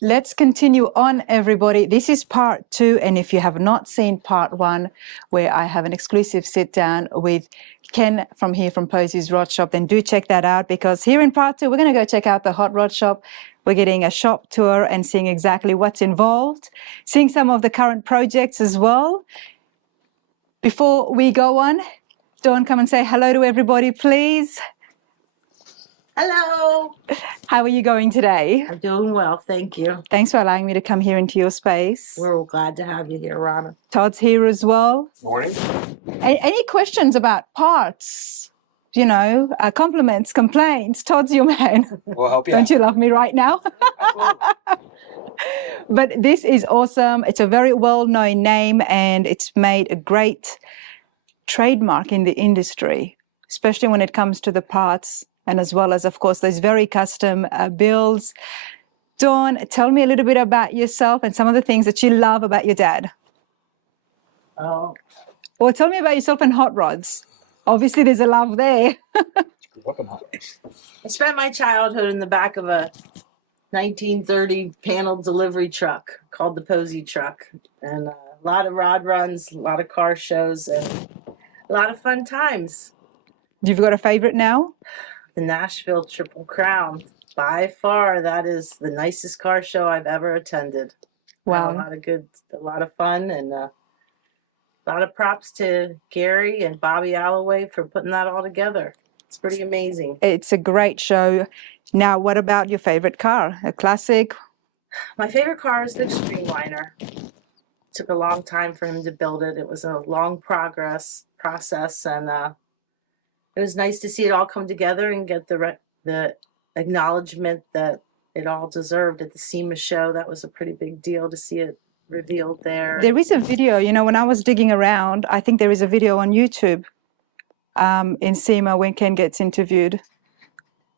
Let's continue on, everybody. This is part 2, and if you have not seen part 1, where I have an exclusive sit down with Ken from Posies Rod Shop, then do check that out, because here in part 2, we're going to go check out the hot rod shop. We're getting a shop tour and seeing exactly what's involved, seeing some of the current projects as well. Before we go on, Dawn, come and say hello to everybody, please. Hello. How are you going today? I'm doing well, thank you. Thanks for allowing me to come here into your space. We're glad to have you here, Rana. Todd's here as well. Morning. Any questions about parts? You know, compliments, complaints. Todd's your man. We'll help you Don't out. you love me right now? But this is awesome. It's a very well-known name, and it's made a great trademark in the industry, especially when it comes to the parts, and as well as, of course, those very custom builds. Dawn, tell me a little bit about yourself and some of the things that you love about your dad. Oh, Or tell me about yourself and hot rods. Obviously, there's a love there. I spent my childhood in the back of a 1930 panel delivery truck called the Posie truck, and a lot of rod runs, a lot of car shows, and a lot of fun times. You've got a favorite now? The Nashville Triple Crown. By far, that is the nicest car show I've ever attended. Wow. A lot of fun, and a lot of props to Gary and Bobby Alloway for putting that all together. It's pretty amazing. It's a great show. Now, what about your favorite car? A classic? My favorite car is the Extreme-Liner. Took a long time for him to build it. It was a long process, and it was nice to see it all come together and get the acknowledgement that it all deserved at the SEMA show. That was a pretty big deal to see it revealed there. There is a video, you know, when I was digging around, I think there is a video on YouTube in SEMA when Ken gets interviewed.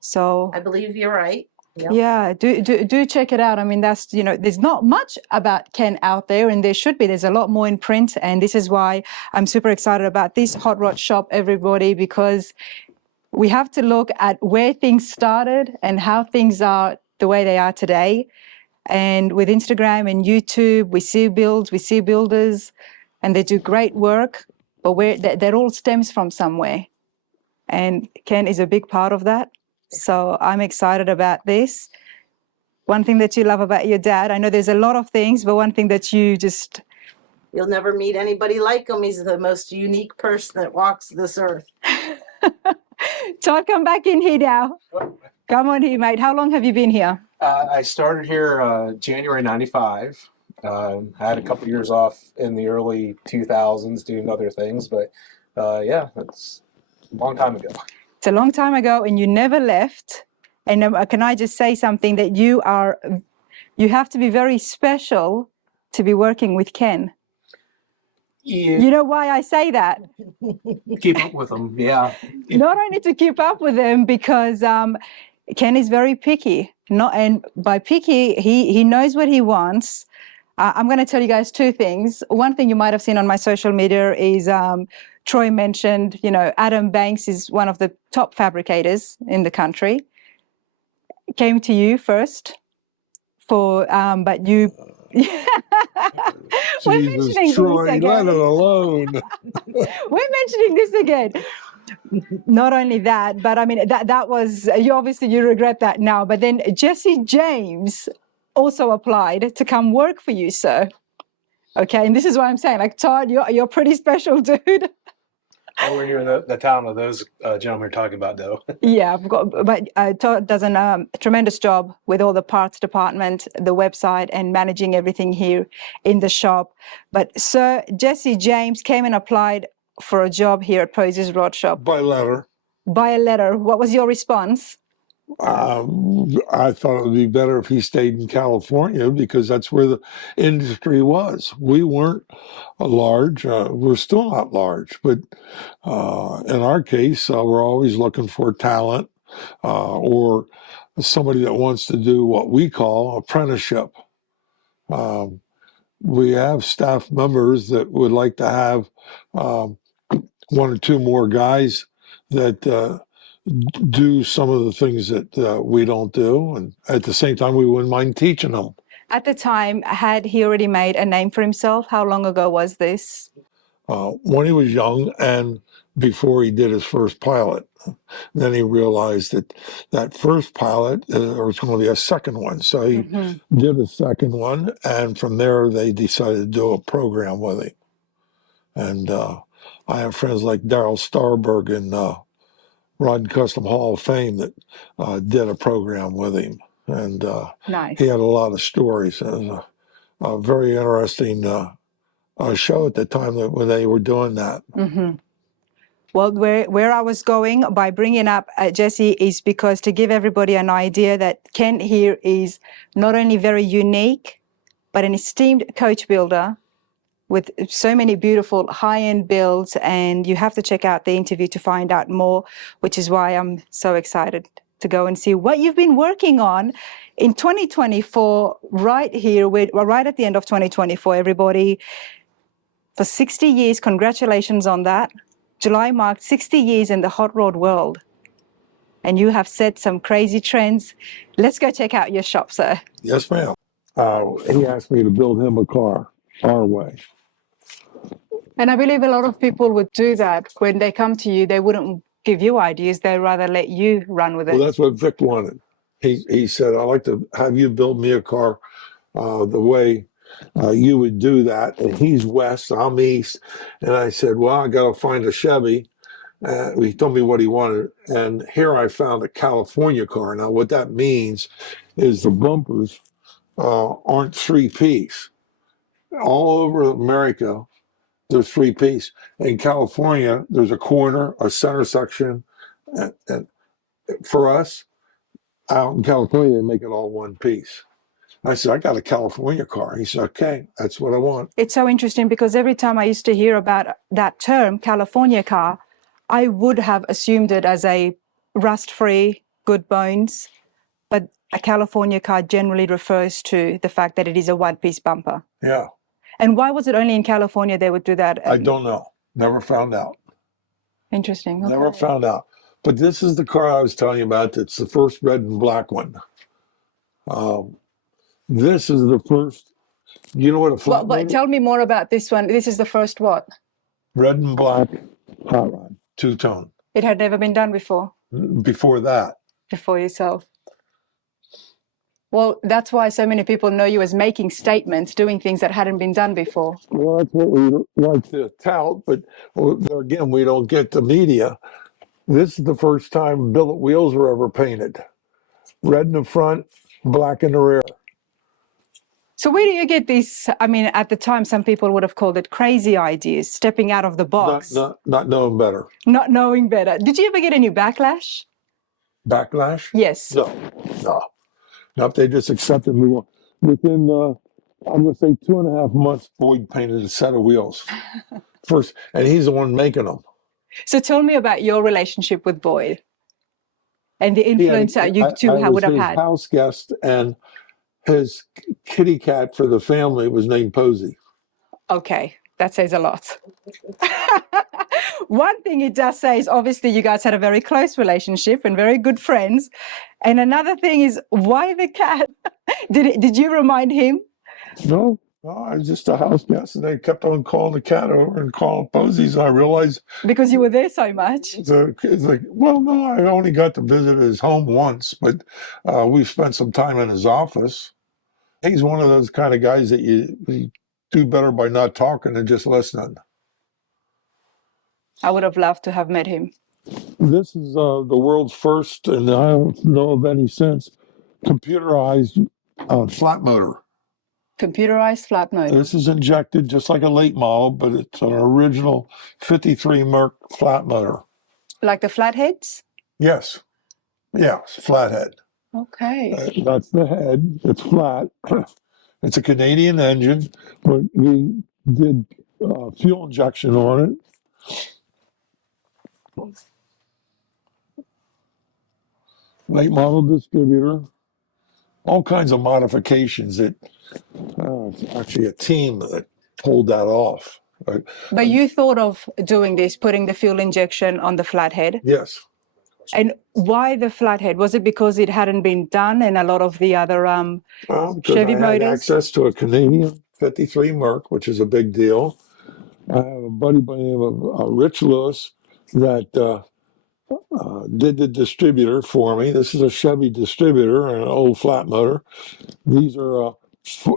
So I believe you're right. Yep. yeah, do check it out. I mean, that's, you know, there's not much about Ken out there, and there should be. There's a lot more in print, and this is why I'm super excited about this hot rod shop, everybody, because we have to look at where things started and how things are the way they are today. And with Instagram and YouTube, we see builds, we see builders, and they do great work, but that all stems from somewhere. And Ken is a big part of that. So I'm excited about this. One thing that you love about your dad, I know there's a lot of things, but one thing that you just... You'll never meet anybody like him. He's the most unique person that walks this earth. Todd, come back in here now. Come on here, mate. How long have you been here? I started here January 95. I had a couple years off in the early 2000s doing other things, but yeah, it's a long time ago. It's a long time ago, and you never left. And can I just say something, that you have to be very special to be working with Ken. Yeah. You know why I say that? Keep up with them, yeah. Not only to keep up with him, because Ken is very picky. And by picky, he knows what he wants. I'm going to tell you guys 2 things. One thing you might have seen on my social media is Troy mentioned, you know, Adam Banks is one of the top fabricators in the country. Came to you first but you... We're Jesus, mentioning Troy, this again. let it alone. We're mentioning this again. Not only that, but I mean, that was, you regret that now, but then Jesse James also applied to come work for you, sir. Okay, and this is what I'm saying, like, Todd, you're pretty special, dude. We're here in the town of those gentlemen we're talking about, though. Yeah, but Todd does a tremendous job with all the parts department, the website, and managing everything here in the shop. But Sir Jesse James came and applied for a job here at Posies Rod Shop. By letter. By a letter. What was your response? I thought it would be better if he stayed in California, because that's where the industry was. We weren't large. We're still not large, but in our case, we're always looking for talent or somebody that wants to do what we call apprenticeship. We have staff members that would like to have 1 or 2 more guys that do some of the things that we don't do, and at the same time, we wouldn't mind teaching them. At the time, had he already made a name for himself? How long ago was this? When he was young and before he did his first pilot. Then he realized that that first pilot, there was going to be a second one. So he did a second one, and from there they decided to do a program with him. And I have friends like Daryl Starberg in Rod and Custom Hall of Fame that did a program with him. And Nice. he had a lot of stories. It was a very interesting show at the time when they were doing that. Well, where I was going by bringing up Jesse is because to give everybody an idea that Ken here is not only very unique, but an esteemed coach builder with so many beautiful high-end builds, and you have to check out the interview to find out more, which is why I'm so excited to go and see what you've been working on in 2024 right here. We're right at the end of 2024, everybody. For 60 years, congratulations on that. July marked 60 years in the hot rod world, and you have set some crazy trends. Let's go check out your shop, sir. Yes, ma'am. He asked me to build him a car our way. And I believe a lot of people would do that. When they come to you, they wouldn't give you ideas. They'd rather let you run with it. Well, that's what Vic wanted. He said, I'd like to have you build me a car the way you would do that. And he's west, I'm east. And I said, well, I got to find a Chevy. He told me what he wanted. And here I found a California car. Now, what that means is the bumpers aren't three-piece. All over America, there's three-piece. In California, there's a corner, a center section. And for us, out in California, they make it all one piece. I said, I got a California car. He said, okay, that's what I want. It's so interesting because every time I used to hear about that term, California car, I would have assumed it as a rust-free, good bones. But a California car generally refers to the fact that it is a one-piece bumper. Yeah. And why was it only in California they would do that? I don't know. Never found out. Interesting. Okay. Never found out. But this is the car I was telling you about. It's the first red and black one. This is the first. You know what a flat But tell me more about this one. This is the first what? Red and black hot rod, two-tone. It had never been done before? Before that. Before yourself. Well, that's why so many people know you as making statements, doing things that hadn't been done before. Well, that's what we like to tout, but there again, we don't get the media. This is the first time billet wheels were ever painted. Red in the front, black in the rear. So where do you get these? I mean, at the time, some people would have called it crazy ideas, stepping out of the box. Not knowing better. Not knowing better. Did you ever get any backlash? Backlash? Yes. No. Nope, they just accepted me. Within, I'm going to say 2.5 months, Boyd painted a set of wheels. First, and he's the one making them. So tell me about your relationship with Boyd and the influence that you two would have had. I was his house guest, and his kitty cat for the family was named Posie. Okay, that says a lot. One thing it does say is obviously you guys had a very close relationship and very good friends. And another thing is, why the cat? Did you remind him? No, I was just a house guest, and they kept on calling the cat over and calling Posies, and I realized... Because you were there so much? It's like, well, no, I only got to visit his home once, but we spent some time in his office. He's one of those kind of guys that you do better by not talking and just listening. I would have loved to have met him. This is the world's first, and I don't know of any since, computerized flat motor. Computerized flat motor. This is injected just like a late model, but it's an original 53 Merc flat motor. Like the flatheads? Yes. Yeah, flathead. Okay. That's the head. It's flat. It's a Canadian engine, but we did fuel injection on it. Late model distributor. All kinds of modifications that it's actually a team that pulled that off. But you thought of doing this, putting the fuel injection on the flathead? Yes. And why the flathead? Was it because it hadn't been done in a lot of the other Because Chevy I had motors? access to a Canadian 53 Merc, which is a big deal. I have a buddy by the name of Rich Lewis that did the distributor for me. This is a Chevy distributor and an old flat motor. These are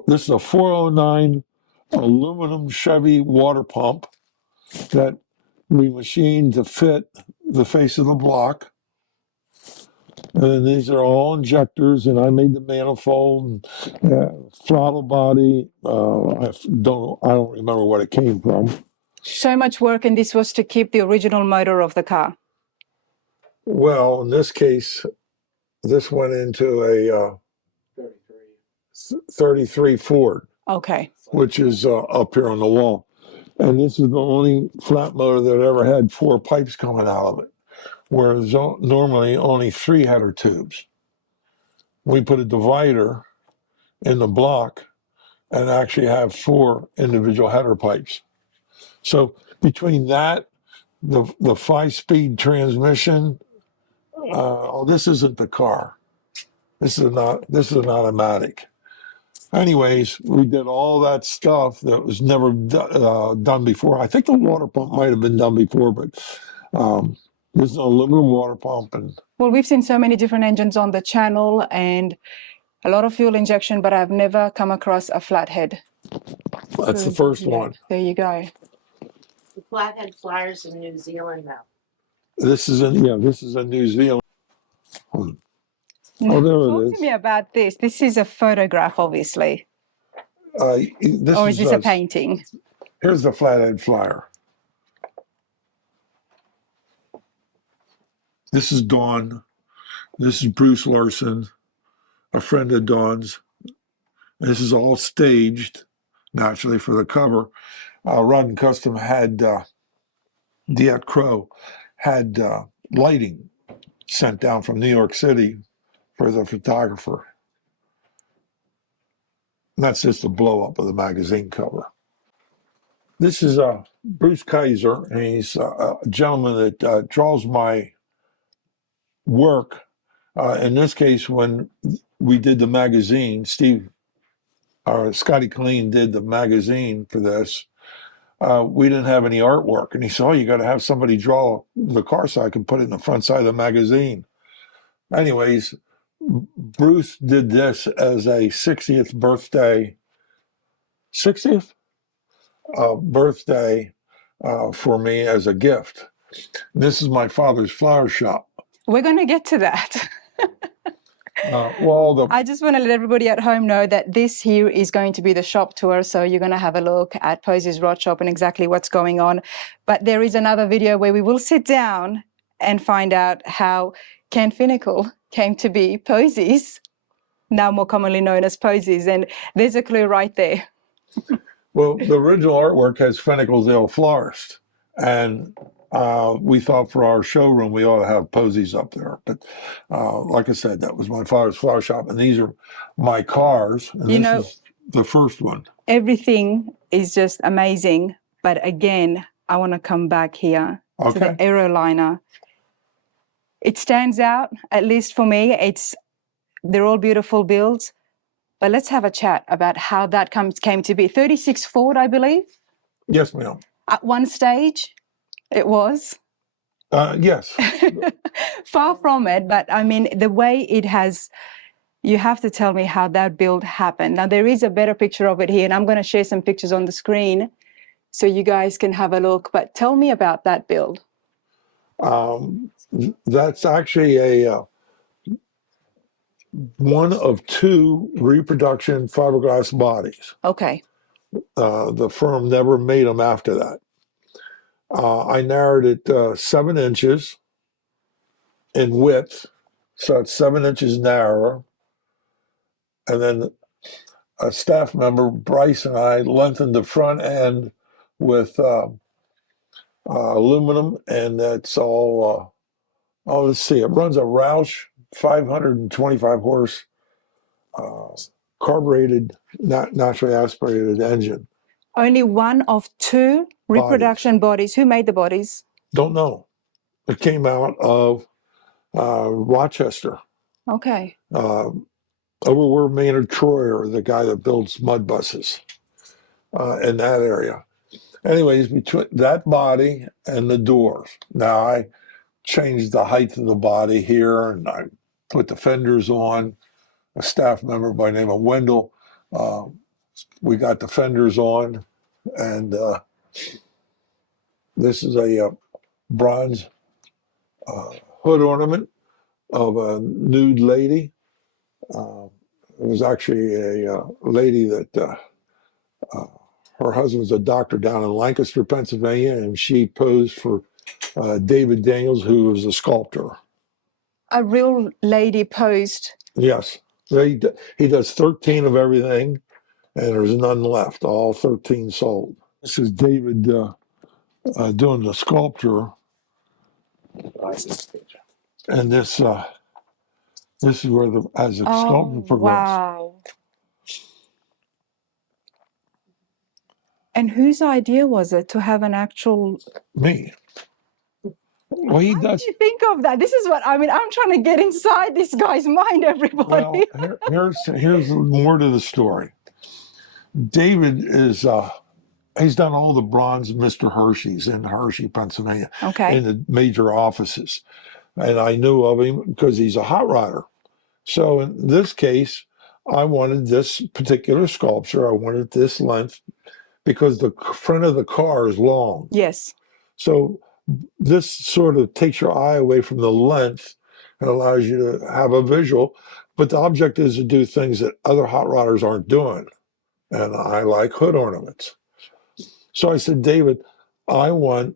this is a 409 aluminum Chevy water pump that we machined to fit the face of the block. And these are all injectors, and I made the manifold and throttle body. I don't remember what it came from. So much work, and this was to keep the original motor of the car. Well, in this case, this went into a 33 Ford, Okay. which is up here on the wall. And this is the only flat motor that ever had 4 pipes coming out of it, whereas normally only 3 header tubes. We put a divider in the block and actually have 4 individual header pipes. So between that, the 5-speed transmission, this isn't the car. This is an automatic. Anyways, we did all that stuff that was never done before. I think the water pump might have been done before, but there's an aluminum water pump. And Well, we've seen so many different engines on the channel and a lot of fuel injection, but I've never come across a flathead. that's the first Yeah, one. there you go. The flathead flyers in New Zealand now. This is in New Zealand. Oh, Now, there talk it to is. me about this. This is a photograph, obviously. This Or is this a us. painting? Here's the flathead flyer. This is Dawn. This is Bruce Larson, a friend of Dawn's. This is all staged, naturally, for the cover. Rod and Custom had, Diet Crow had lighting sent down from New York City for the photographer. And that's just a blow up of the magazine cover. This is Bruce Kaiser, and he's a gentleman that draws my work. In this case, when we did the magazine, Scotty Colleen did the magazine for this. We didn't have any artwork, and he said, "Oh, you got to have somebody draw the car so I can put it in the front side of the magazine." Anyways, Bruce did this as a 60th birthday for me as a gift. This is my father's flower shop. We're going to get to that. Well, I just want to let everybody at home know that this here is going to be the shop tour. So you're going to have a look at Posies Rod Shop and exactly what's going on. But there is another video where we will sit down and find out how Ken Finnicle came to be Posies, now more commonly known as Posies. And there's a clue right there. well, the original artwork has Finnicle's Ale Florist, and we thought for our showroom we ought to have Posies up there. But like I said, that was my father's flower shop, and these are my cars. And this is the first one. Everything is just amazing. But again, I want to come back here to the aeroliner. It stands out, at least for me. They're all beautiful builds. But let's have a chat about how that came to be. 36 Ford, I believe? Yes, ma'am. At one stage, it was. Yes. Far from it, but I mean, the way it has, you have to tell me how that build happened. Now, there is a better picture of it here, and I'm going to share some pictures on the screen so you guys can have a look. But tell me about that build. That's actually one of 2 reproduction fiberglass bodies. Okay. The firm never made them after that. I narrowed it 7 inches in width, so it's 7 inches narrower. And then a staff member, Bryce, and I lengthened the front end with aluminum, and that's all. Let's see, it runs a Roush 525 horse carbureted, naturally aspirated engine. Only one of 2 reproduction bodies. Who made the bodies? Don't know. It came out of Rochester, Okay. over where Maynard Troyer, the guy that builds mud buses, in that area. Anyways, between that body and the doors. Now I changed the height of the body here, and I put the fenders on. A staff member by the name of Wendell, we got the fenders on, and this is a bronze hood ornament of a nude lady. It was actually a lady that her husband was a doctor down in Lancaster, Pennsylvania, and she posed for David Daniels, who was a sculptor. A real lady posed. Yes, he does 13 of everything, and there's none left. All 13 sold. This is David doing the sculpture, and this is where as the sculpture progressed. Wow. And whose idea was it to have an actual? Me. Well, he How does. did you think of that? This is what I mean. I'm trying to get inside this guy's mind, everybody. Well, here's more to the story. David is he's done all the bronze Mr. Hershey's in Hershey, Pennsylvania, Okay. in the major offices, and I knew of him because he's a hot rodder. So in this case, I wanted this particular sculpture. I wanted this length because the front of the car is long. Yes. So this sort of takes your eye away from the length and allows you to have a visual. But the object is to do things that other hot rodders aren't doing. And I like hood ornaments. So I said, David, I want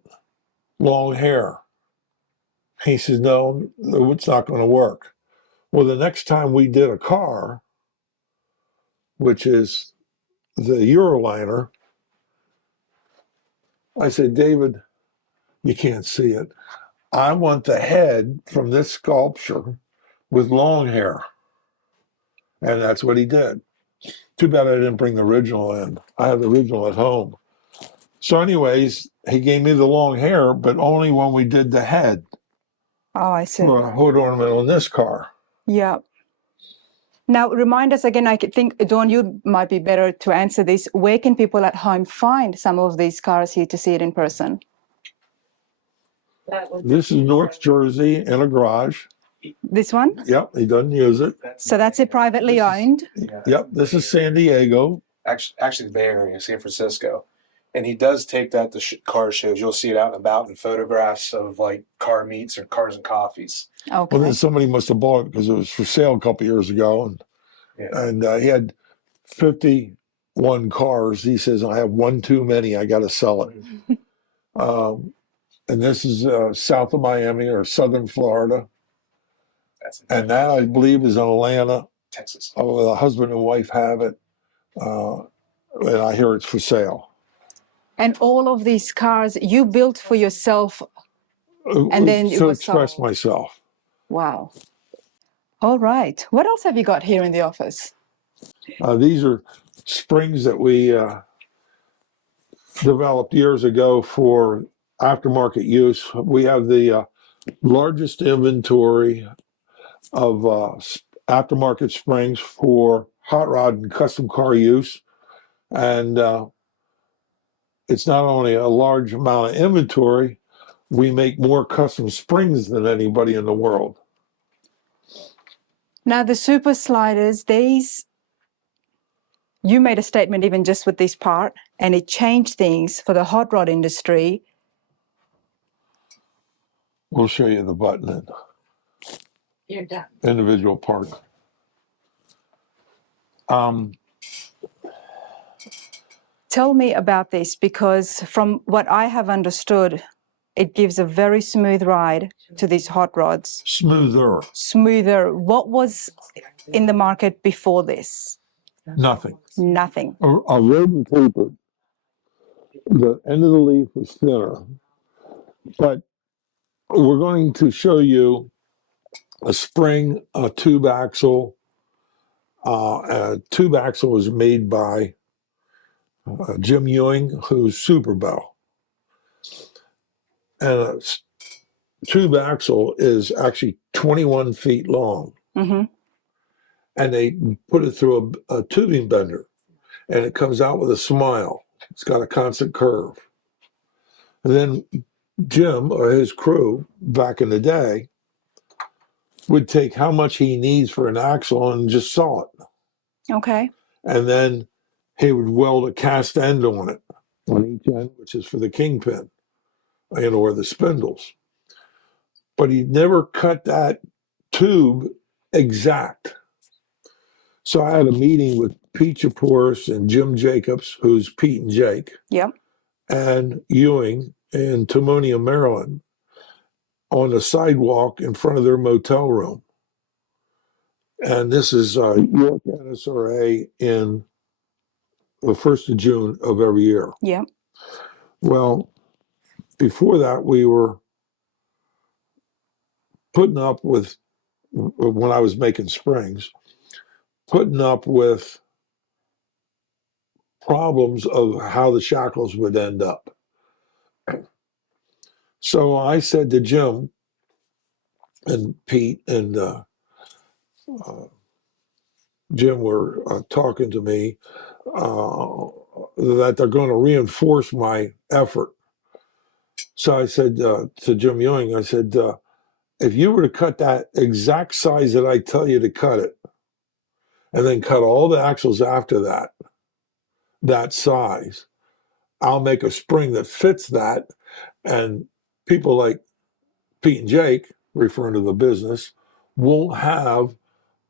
long hair. He says, no, it's not going to work. Well, the next time we did a car, which is the Euroliner, I said, David, you can't see it. I want the head from this sculpture with long hair. And that's what he did. Too bad I didn't bring the original in. I have the original at home. So anyways, he gave me the long hair, but only when we did the head Oh, I see. for a hood ornament on this car. Yeah. Now, remind us again, I think, Dawn, you might be better to answer this. Where can people at home find some of these cars here to see it in person? This is North Jersey in a garage. This one? Yep, he doesn't use it. So that's it privately owned? Yep, this is San Diego. Actually the Bay Area, San Francisco. And he does take that to car shows. You'll see it out and about in photographs of like car meets or cars and coffees. Okay. Well, then somebody must have bought it because it was for sale a couple years ago. And he had 51 cars. He says, I have one too many. I got to sell it. And this is south of Miami or southern Florida. And that, I believe, is in Atlanta. Texas. Oh, the husband and wife have it. And I hear it's for sale. And all of these cars you built for yourself, and then it to was express sold. myself. Wow. All right. What else have you got here in the office? These are springs that we developed years ago for aftermarket use. We have the largest inventory of aftermarket springs for hot rod and custom car use. And it's not only a large amount of inventory, we make more custom springs than anybody in the world. Now, the super sliders, these, you made a statement even just with this part, and it changed things for the hot rod industry. We'll show you the button and You're done. individual part. Tell me about this, because from what I have understood, it gives a very smooth ride to these hot rods. Smoother. Smoother. What was in the market before this? Nothing. Nothing. A rodent paper. The end of the leaf was thinner. But we're going to show you a spring, a tube axle. A tube axle was made by Jim Ewing, who's Super Bowl. And a tube axle is actually 21 feet long, Mm-hmm. and they put it through a tubing bender, and it comes out with a smile. It's got a constant curve. And then Jim or his crew back in the day would take how much he needs for an axle and just saw it. Okay. And then he would weld a cast end on it, on each end, which is for the kingpin, or the spindles. But he never cut that tube exact. So I had a meeting with Pete Chaporis and Jim Jacobs, who's Pete and Jake, Yep. and Ewing in Timonium, Maryland, on the sidewalk in front of their motel room. And this is York NSRA in the 1st of June of every year. Yep. Well, before that, we were putting up with, when I was making springs, putting up with problems of how the shackles would end up. So I said to Jim and Pete and Jim were talking to me that they're going to reinforce my effort. So I said to Jim Ewing, I said, if you were to cut that exact size that I tell you to cut it, and then cut all the axles after that size, I'll make a spring that fits that. And people like Pete and Jake, referring to the business, won't have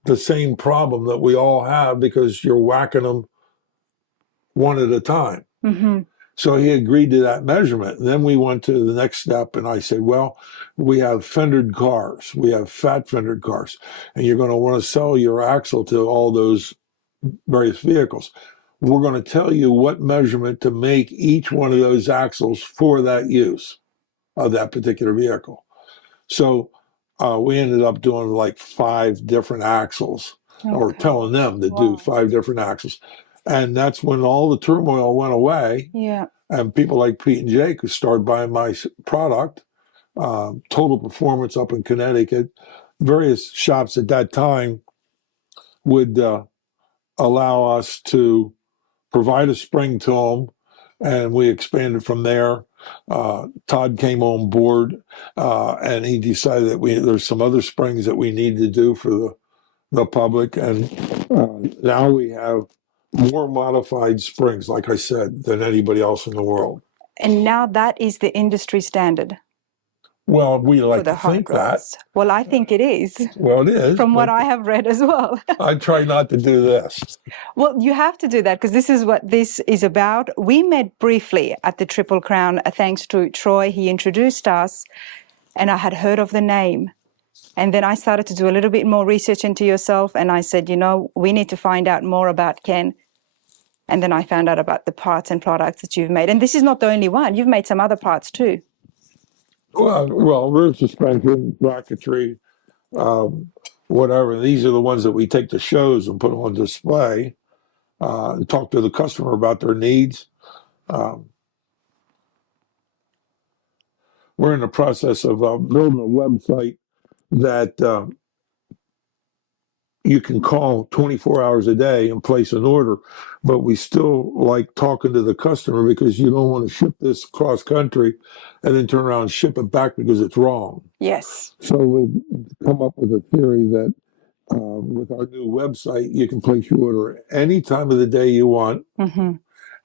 the same problem that we all have because you're whacking them one at a time. Mm-hmm. So he agreed to that measurement. And then we went to the next step, and I said, well, we have fendered cars. We have fat fendered cars. And you're going to want to sell your axle to all those various vehicles. We're going to tell you what measurement to make each one of those axles for that use of that particular vehicle. So we ended up doing like 5 different axles, or Okay. telling them to do Wow. 5 different axles. And that's when all the turmoil went away. Yeah. And people like Pete and Jake who started buying my product, Total Performance up in Connecticut, various shops at that time would allow us to provide a spring to them, and we expanded from there. Todd came on board, and he decided that there's some other springs that we need to do for the public, and now we have more modified springs, like I said, than anybody else in the world. And now that is the industry standard Well, we for like the to hot think that. rods. Well, I think it is, Well, it is. from what but I have read as well. I try not to do this. Well, you have to do that because this is what this is about. We met briefly at the Triple Crown, thanks to Troy. He introduced us, and I had heard of the name. And then I started to do a little bit more research into yourself, and I said, you know, we need to find out more about Ken. And then I found out about the parts and products that you've made. And this is not the only one. You've made some other parts too. Well, rear suspension, bracketry, whatever. These are the ones that we take to shows and put on display. Talk to the customer about their needs. We're in the process of building a website that you can call 24 hours a day and place an order, but we still like talking to the customer because you don't want to ship this cross country and then turn around and ship it back because it's wrong. Yes. So we've come up with a theory that with our new website, you can place your order any time of the day you want,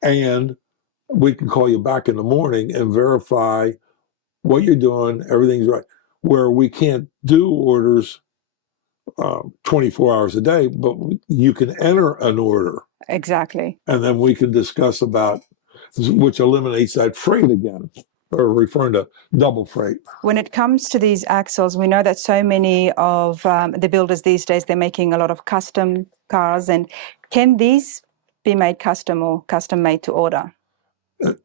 and we can call you back in the morning and verify what you're doing, everything's right. Where we can't do orders 24 hours a day, but you can enter an order. Exactly. And then we can discuss about, which eliminates that freight again, or referring to double freight. When it comes to these axles, we know that so many of the builders these days, they're making a lot of custom cars. And can these be made custom or custom made to order?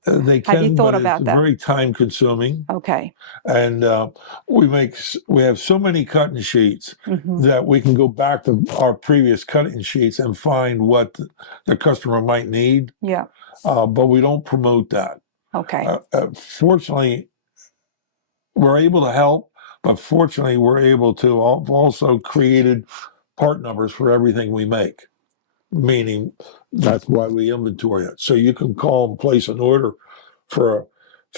They can, Have you thought but about it's that? very time consuming. Okay. And we have so many cutting sheets that we can go back to our previous cutting sheets and find what the customer might need. Yeah. But we don't promote that. Okay. Fortunately, we're able to help, But fortunately, we're able to also created part numbers for everything we make, meaning that's why we inventory it. So you can call and place an order for a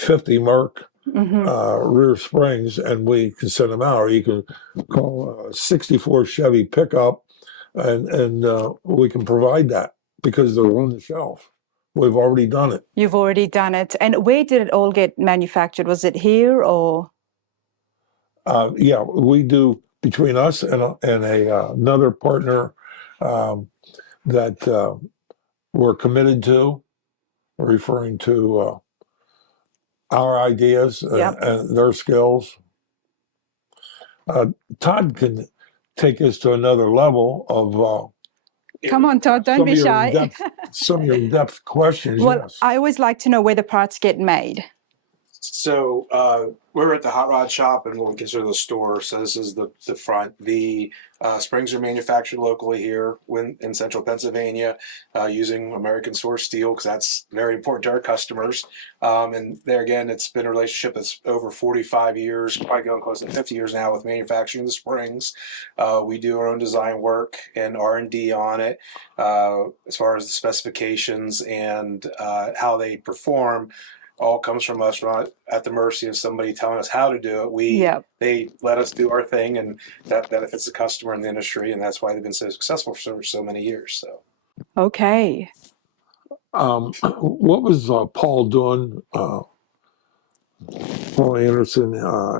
50 Merc rear springs, and we can send them out. Or you can call a 64 Chevy pickup, and we can provide that because they're on the shelf. We've already done it. You've already done it. And where did it all get manufactured? Was it here or? Yeah, we do between us and another partner that we're committed to, referring to our ideas and their skills. Todd can take us to another level of. Come on, Todd, don't be shy. Some of your in-depth questions. Well, yes. I always like to know where the parts get made. So we're at the hot rod shop and what we consider the store. So this is the front. The springs are manufactured locally here in central Pennsylvania using American source steel because that's very important to our customers. And there again, it's been a relationship that's over 45 years, probably going close to 50 years now with manufacturing the springs. We do our own design work and R&D on it as far as the specifications and how they perform. All comes from us. We're not at the mercy of somebody telling us how to do it. They let us do our thing, and that benefits the customer and the industry, and that's why they've been so successful for so many years. So, okay. What was Paul doing? Paul Anderson,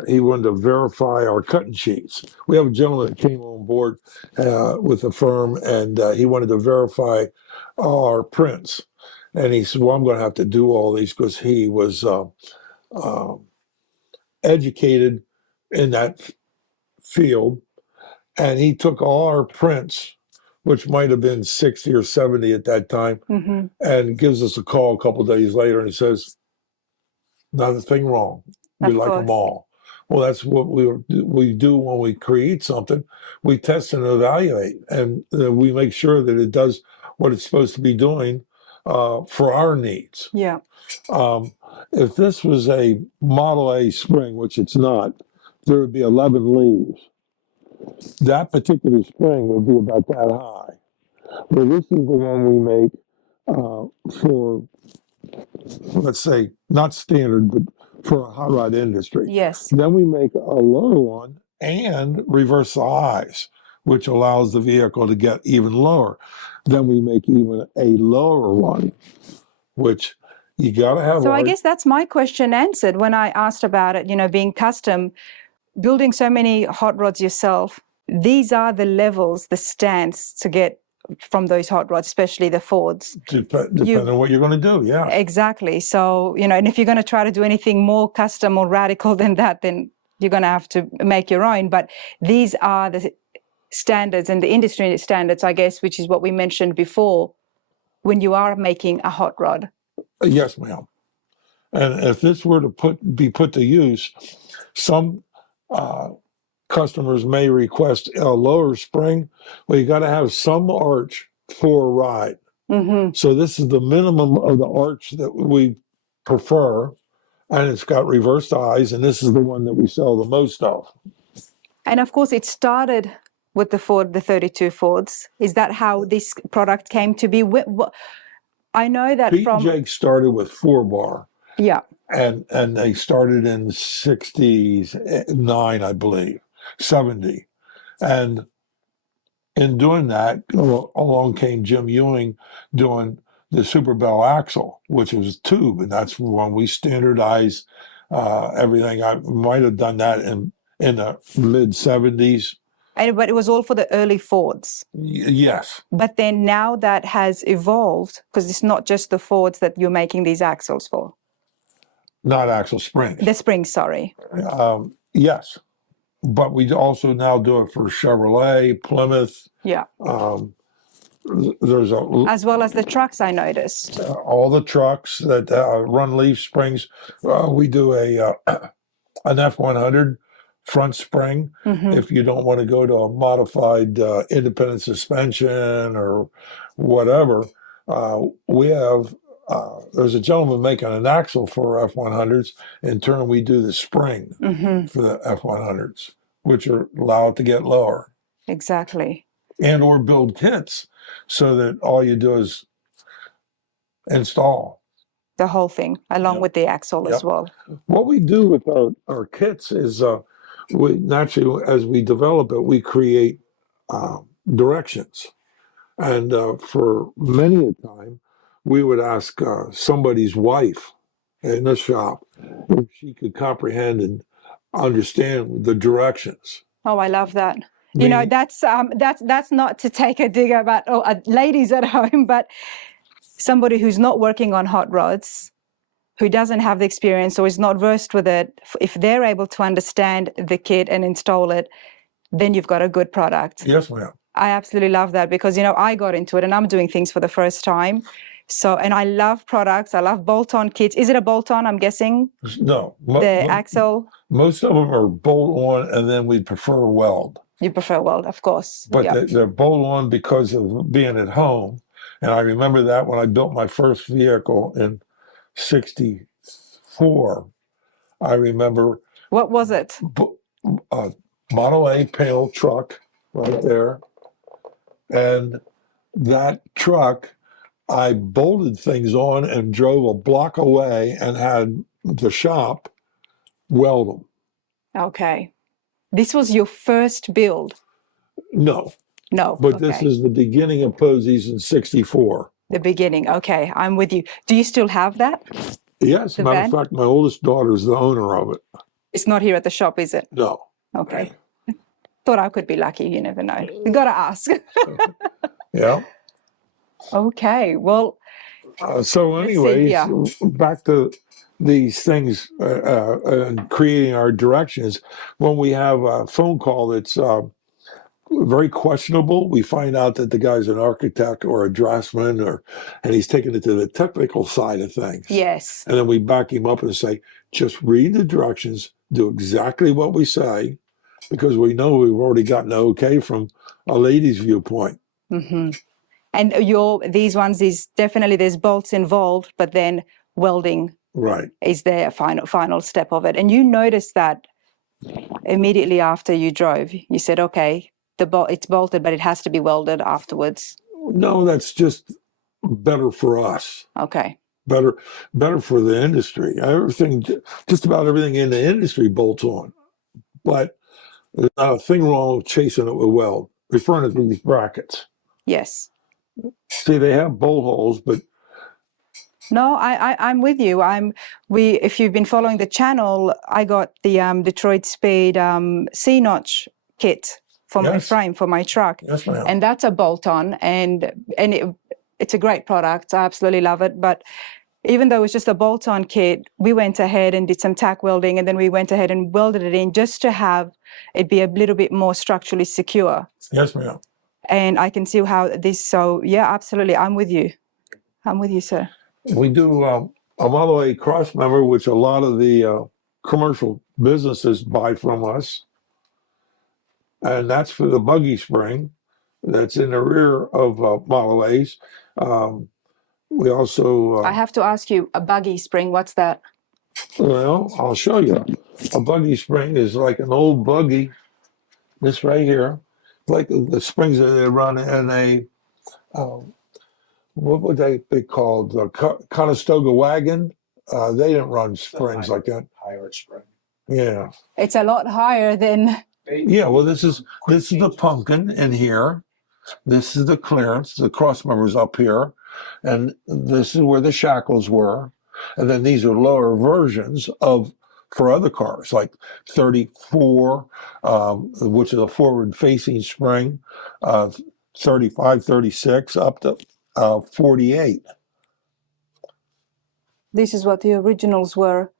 he wanted to verify our cutting sheets. We have a gentleman that came on board with the firm, and he wanted to verify our prints. And he said, well, I'm going to have to do all these because he was educated in that field. And he took all our prints, which might have been 60 or 70 at that time, and gives us a call a couple of days later, and he says, nothing wrong. We like them all. Well, that's what we do when we create something. We test and evaluate, and we make sure that it does what it's supposed to be doing for our needs. Yeah. If this was a Model A spring, which it's not, there would be 11 leaves. That particular spring would be about that high. Well, this is the one we make for, let's say, not standard, but for a hot rod industry. Yes. Then we make a lower one and reverse the eyes, which allows the vehicle to get even lower. Then we make even a lower one, which you got to have. So I guess that's my question answered when I asked about it, being custom, building so many hot rods yourself. These are the levels, the stands to get from those hot rods, especially the Fords. Depending on what you're going to do, yeah. Exactly. So, and if you're going to try to do anything more custom or radical than that, then you're going to have to make your own. But these are the standards and the industry standards, I guess, which is what we mentioned before, when you are making a hot rod. Yes, ma'am. And if this were to be put to use, some customers may request a lower spring. Well, you got to have some arch for a ride. So this is the minimum of the arch that we prefer, and it's got reversed eyes, and this is the one that we sell the most of. And of course, it started with the Ford, the 32 Fords. Is that how this product came to be? I know that Pete and Jake started with 4-bar. Yeah. And they started in 69, I believe, 70. And in doing that, along came Jim Ewing doing the Super Bell axle, which was tube. And that's when we standardized everything. I might have done that in the mid 70s. But it was all for the early Fords. Yes. But then now that has evolved, because it's not just the Fords that you're making these axles for. Not axle springs. The springs, sorry. Yes. But we also now do it for Chevrolet, Plymouth. Yeah. There's as well as the trucks, I noticed. All the trucks that run leaf springs. We do an F100 front spring. If you don't want to go to a modified independent suspension or whatever, we have there's a gentleman making an axle for F-100s. In turn, we do the spring for the F-100s, which are allowed to get lower. Exactly. And or build kits so that all you do is install. The whole thing, along Yep. with the axle as Yep. well. What we do with our kits is we naturally, as we develop it, we create directions. And for many a time, we would ask somebody's wife in the shop if she could comprehend and understand the directions. Oh, I love that. I You know, mean, that's not to take a dig about ladies at home, but somebody who's not working on hot rods, who doesn't have the experience or is not versed with it, if they're able to understand the kit and install it, then you've got a good product. yes, ma'am. I absolutely love that because, you know, I got into it and I'm doing things for the first time. So, and I love products. I love bolt-on kits. Is it a bolt-on, I'm guessing? No. The axle? Most of them are bolt on, and then we prefer weld. You prefer weld, of course. But Yeah. they're bolt on because of being at home. And I remember that when I built my first vehicle in 64, I remember What was it? a Model A pale truck right there. And that truck, I bolted things on and drove a block away and had the shop weld them. Okay. This was your first build? No, No. but okay. this is the beginning of Posies in 64. The beginning. Okay, I'm with you. Do you still have that? Yes, The matter van? of fact, my oldest daughter is the owner of it. It's not here at the shop, is it? No. Okay. Thought I could be lucky. You never know. You got to ask. Yeah. Okay. Well, So Let's see, anyways, yeah. back to these things and creating our directions. When we have a phone call that's very questionable, we find out that the guy's an architect or a draftsman, and he's taking it to the technical side of things. yes. And then we back him up and say, just read the directions, do exactly what we say, because we know we've already gotten an okay from a lady's viewpoint. Mm-hmm. And these ones is definitely there's bolts involved, but then welding Right. is the final step of it. And you noticed that immediately after you drove. You said, okay, it's bolted, but it has to be welded afterwards. No, that's just better for us. Okay. Better for the industry. Just about everything in the industry bolts on. But there's not a thing wrong with chasing it with weld. Referring to these brackets. Yes. See, they have bolt holes, but No, I'm with you. If you've been following the channel, I got the Detroit Speed C-notch kit for my Yes. frame for my truck, yes, ma'am. and that's a bolt-on, and it's a great product. I absolutely love it. But even though it's just a bolt-on kit, we went ahead and did some tack welding, and then we went ahead and welded it in just to have it be a little bit more structurally secure. Yes, ma'am. And I can see how this. So yeah, absolutely, I'm with you. I'm with you, sir. We do a Model A cross member, which a lot of the commercial businesses buy from us. And that's for the buggy spring that's in the rear of Model A's. We also, I have to ask you, a buggy spring, what's that? well, I'll show you. A buggy spring is like an old buggy, this right here, like the springs that they run in a, what would they be called? A Conestoga wagon. They didn't run springs like that. Higher spring. Yeah. It's a lot higher than. Yeah, well, this is the pumpkin in here. This is the clearance. The cross members up here, and this is where the shackles were. And then these are lower versions for other cars, like 34, which is a forward-facing spring, 35, 36, up to 48. This is what the originals were,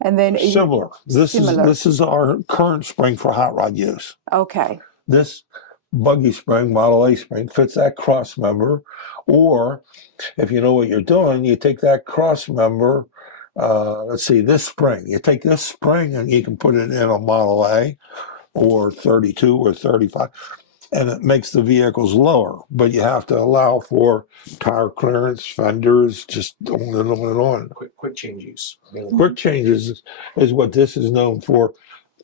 and then Similar. Similar. This is our current spring for hot rod use. Okay. This buggy spring, Model A spring, fits that cross member. Or if you know what you're doing, you take that cross member, let's see, this spring. You take this spring and you can put it in a Model A or 32 or 35. and it makes the vehicles lower. But you have to allow for tire clearance, fenders, just on and on and on. Quick change use. Quick changes is what this is known for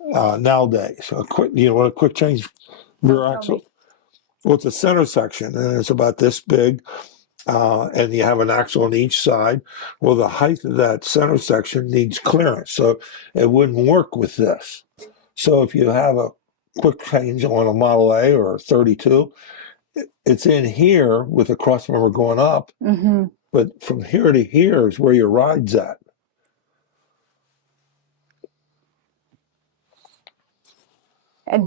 nowadays. A quick, a quick change rear tell axle. me. Well, it's a center section, and it's about this big, and you have an axle on each side. Well, the height of that center section needs clearance, so it wouldn't work with this. So if you have a quick change on a Model A or a 32, it's in here with the crossmember going up, Mm-hmm. but from here to here is where your ride's at. And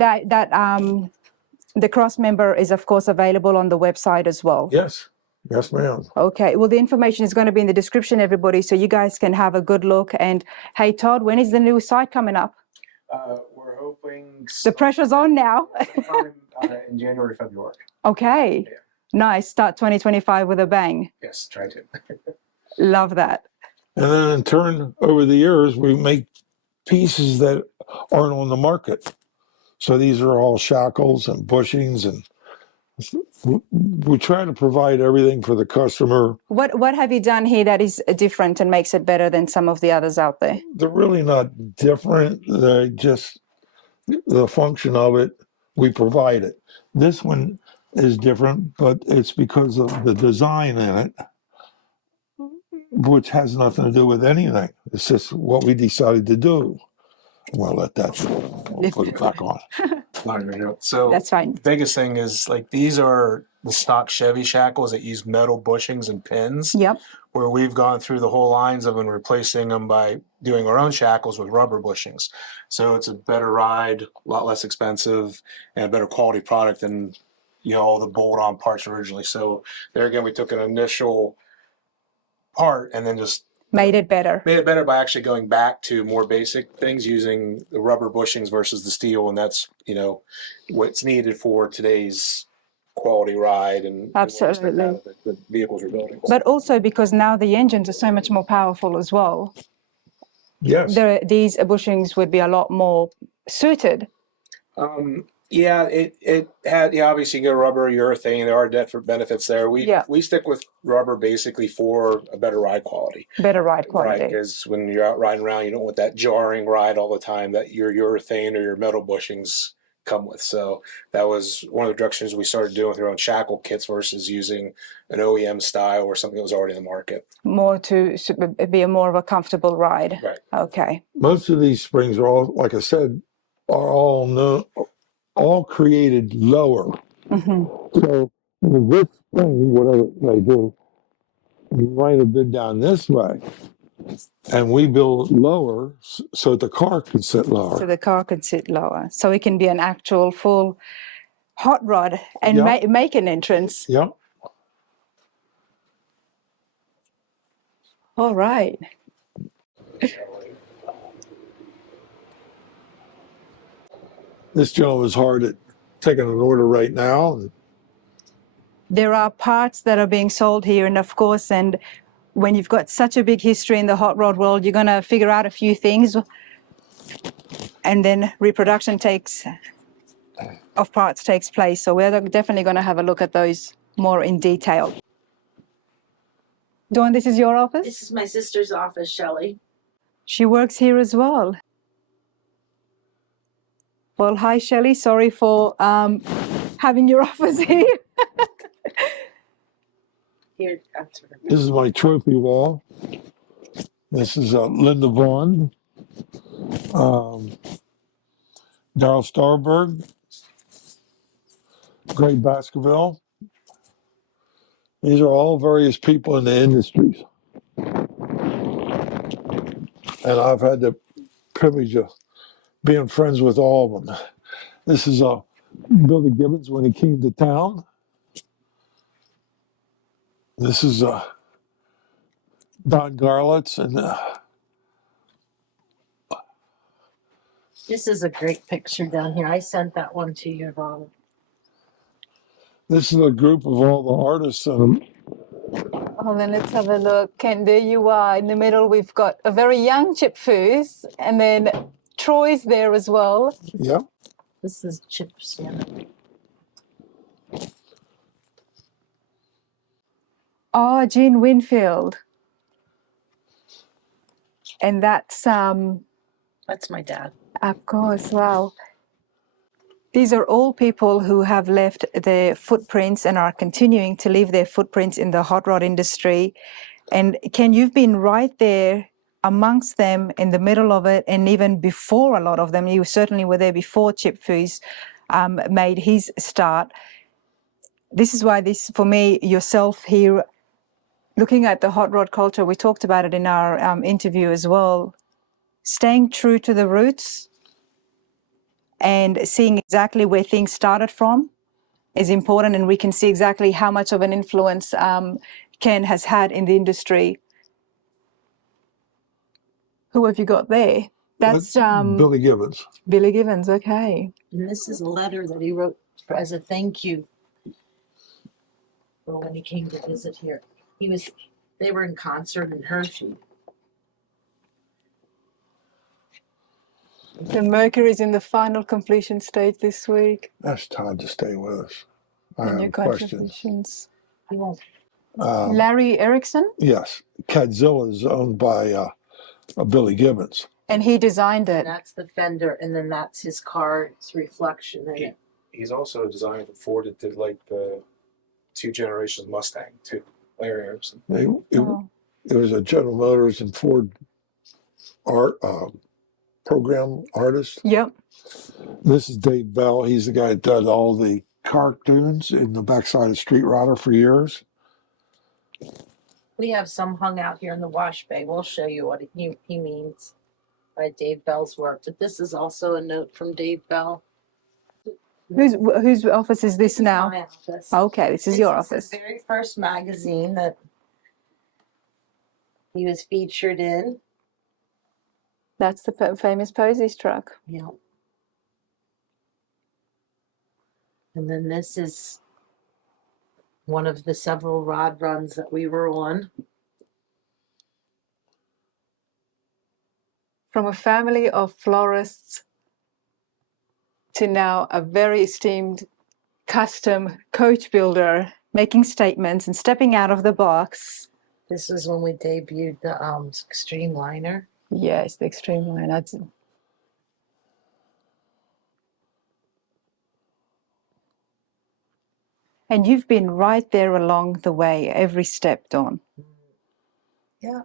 the cross member is of course available on the website as well. Yes, yes, ma'am. Okay, well, the information is going to be in the description, everybody, so you guys can have a good look. And hey, Todd, when is the new site coming up? We're hoping The pressure's on now. sometime, in January, February. Okay, Yeah. nice. Start 2025 with a bang. Yes, try to. Love that. And then in turn, over the years, we make pieces that aren't on the market. So these are all shackles and bushings, and we try to provide everything for the customer. What have you done here that is different and makes it better than some of the others out there? They're really not different. They're just the function of it. We provide it. This one is different, but it's because of the design in it, which has nothing to do with anything. It's just what we decided to do. We'll let that go. We'll put it back on. So That's fine. the biggest thing is like these are the stock Chevy shackles that use metal bushings and pins. Yep. Where we've gone through the whole lines of and replacing them by doing our own shackles with rubber bushings. So it's a better ride, a lot less expensive, and a better quality product than all the bolt-on parts originally. So there again, we took an initial part and then just Made it better. made it better by actually going back to more basic things using the rubber bushings versus the steel, and that's what's needed for today's quality ride and Absolutely. and the vehicles we're building. But also because now the engines are so much more powerful as well. Yes. These bushings would be a lot more suited. Yeah, it had obviously you go rubber, urethane. There are different benefits there. We stick with rubber basically for a better ride quality. Better ride quality. Right, because when you're out riding around, you don't want that jarring ride all the time that your urethane or your metal bushings come with. So that was one of the directions we started doing with our own shackle kits versus using an OEM style or something that was already in the market. More to be more of a comfortable ride. Right. Okay. Most of these springs are all, like I said, are all created lower. Mm-hmm. So with this spring, whatever they do, you might have been down this way, and we build lower so the car can sit lower. So the car can sit lower. So it can be an actual full hot rod and make an entrance. Yep. All right. This gentleman is hard at taking an order right now. There are parts that are being sold here, and of course, and when you've got such a big history in the hot rod world, you're going to figure out a few things, and then reproduction of parts takes place. So we're definitely going to have a look at those more in detail. Dawn, this is your office? This is my sister's office, Shelley. She works here as well. Well, hi, Shelley. Sorry for having your office here. Here, that's her. This is my trophy wall. This is Linda Vaughn, Darryl Starberg, Greg Baskerville. These are all various people in the industries. And I've had the privilege of being friends with all of them. This is Billy Gibbons when he came to town. This is Don Garlitz, and This is a great picture down here. I sent that one to you, Ron. this is a group of all the artists. Oh, then let's have a look. And there you are in the middle. We've got a very young Chip Foose, and then Troy's there as well. Yep. This is Chip's, yeah. Oh, Gene Winfield. And that's, That's my dad. of course, wow. These are all people who have left their footprints and are continuing to leave their footprints in the hot rod industry. And Ken, you've been right there amongst them, in the middle of it, and even before a lot of them. You certainly were there before Chip Foose made his start. This is why this, for me, yourself here, looking at the hot rod culture, we talked about it in our interview as well, staying true to the roots and seeing exactly where things started from is important, and we can see exactly how much of an influence Ken has had in the industry. Who have you got there? That's Billy Gibbons. Billy Gibbons, okay. And this is a letter that he wrote as a thank you for when he came to visit here. They were in concert in Hershey. The Mercury's in the final completion stage this week. Ask Todd to stay with us. I And your have questions. contributions. He won't. Larry Erickson, Yes, Cadzilla is owned by Billy Gibbons. and he designed And it. that's the fender, and then that's his car's reflection in it. He's also a designer for Ford that did like the 2 generations Mustang too. Larry Anderson. Oh. It was a General Motors and Ford art program artist. Yep. This is Dave Bell. He's the guy that did all the cartoons in the backside of Street Rodder for years. We have some hung out here in the wash bay. We'll show you what he means by Dave Bell's work. But this is also a note from Dave Bell. Whose office is this This is now? my office. Okay, this is your This office. is the very first magazine that he was featured in. That's the famous Posies truck. Yeah. And then this is one of the several rod runs that we were on. From a family of florists to now a very esteemed custom coach builder, making statements and stepping out of the box. This is when we debuted the Extreme Liner. Yes, the extreme line. And you've been right there along the way, every step, Dawn. Yeah.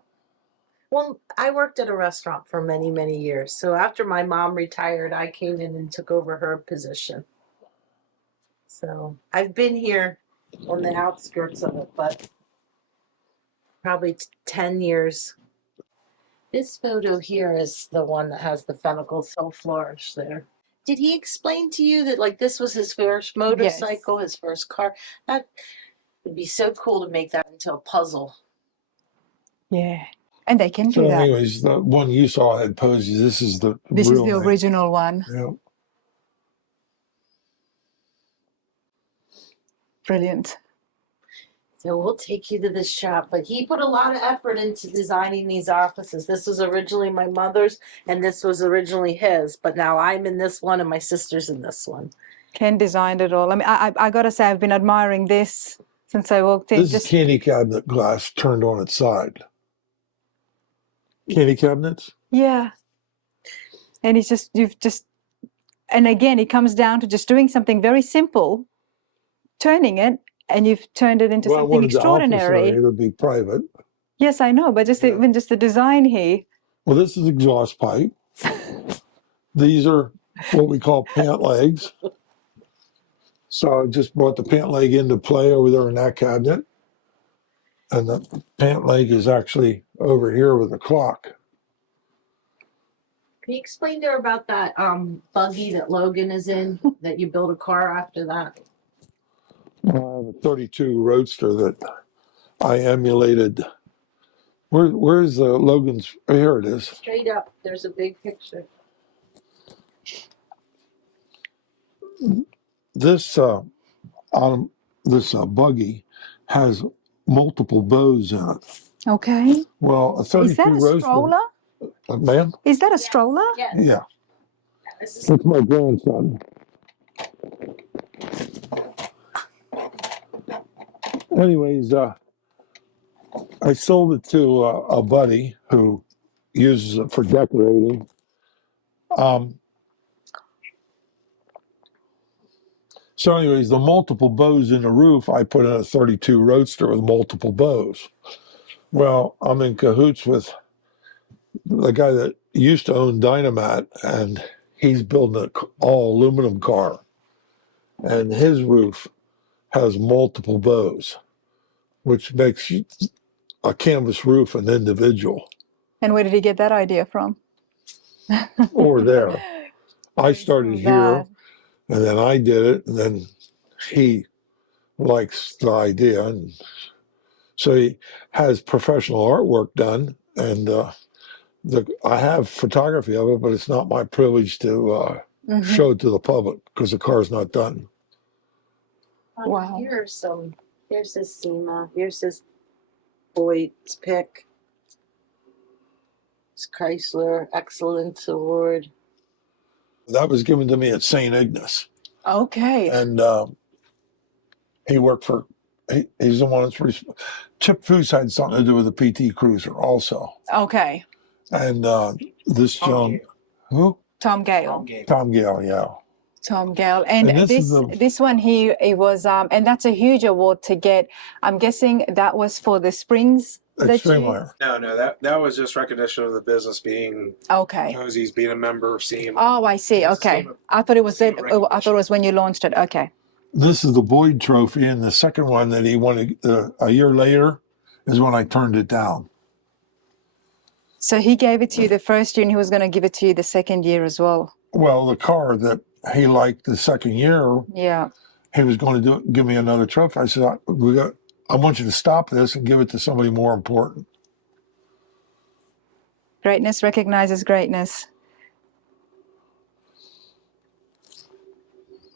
Well, I worked at a restaurant for many, many years. So after my mom retired, I came in and took over her position. So I've been here on the outskirts of it, but probably 10 years. This photo here is the one that has the fennicle so flourish there. Did he explain to you that like this was his first motorcycle, his first car? That would be so cool to make that into a puzzle. Yeah. And they can So do that. anyways, the one you saw had Posies. This is the This is real the name. original one. Yeah. Brilliant. So we'll take you to this shop. But he put a lot of effort into designing these offices. This was originally my mother's, and this was originally his. But now I'm in this one, and my sister's in this one. Ken designed it all. I mean, I got to say, I've been admiring this since I walked in. This is candy cabinet glass turned on its side. Candy cabinets? Yeah. And and again, it comes down to just doing something very simple, turning it, and you've turned it into Well, I something wanted the office extraordinary. area to be private. Yes, I know, but just Yeah. even just the design here. Well, this is exhaust pipe. These are what we call pant legs. So I just brought the pant leg into play over there in that cabinet. And the pant leg is actually over here with the clock. Can you explain there about that buggy that Logan is in, that you built a car after that? I have a 32 Roadster that I emulated. Where's Logan's? Oh, here it is. Straight up, there's a big picture. This buggy has multiple bows in it. Okay. Well, a Is 32 that a Roadster. stroller? Ma'am? Is that a stroller? Yes. Yeah. This is That's my grandson. Anyways, I sold it to a buddy who uses it for decorating. So anyways, the multiple bows in the roof, I put in a 32 Roadster with multiple bows. Well, I'm in cahoots with the guy that used to own Dynamat, and he's building an all aluminum car. And his roof has multiple bows, which makes a canvas roof an individual. And where did he get that idea from? Or there. I started here, That. and then I did it, and then he likes the idea, and so he has professional artwork done, and I have photography of it, but it's not my privilege to show it to the public because the car's not done. Wow. Here's his SEMA. Here's his Boyd's pick. His Chrysler Excellence Award. That was given to me at St. Ignace, Okay. and he worked for. He's the one that's Chip Foose had something to do with the PT Cruiser also, Okay. and this John, who? Tom Gale. Tom Gale, yeah. Tom Gale. And And this one here, it was, and that's a huge award to get. I'm guessing that was for the springs. Extreme Liner. No, that was just recognition of the business being Okay. Posie's, being a member of SEMA. Oh, I see. Okay. I thought it was SEMA I thought it was when you launched it. Okay. This is the Boyd Trophy, and the second one that he won a year later is when I turned it down. So he gave it to you the first year, and he was going to give it to you the second year as well. Well, the car that he liked the second year, Yeah. he was going to give me another trophy. I said, I want you to stop this and give it to somebody more important. Greatness recognizes greatness.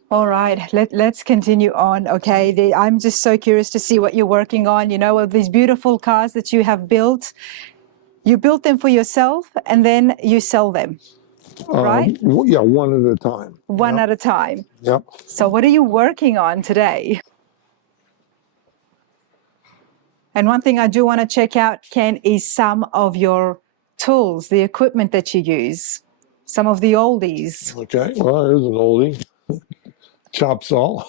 All right, let's continue on, okay? I'm just so curious to see what you're working on. You know, of these beautiful cars that you have built. You built them for yourself, and then you sell them, right? Yeah, one at a time. One at a time. Yep. So what are you working on today? And one thing I do want to check out, Ken, is some of your tools, the equipment that you use, some of the oldies. Okay, well, here's an oldie. Chop saw.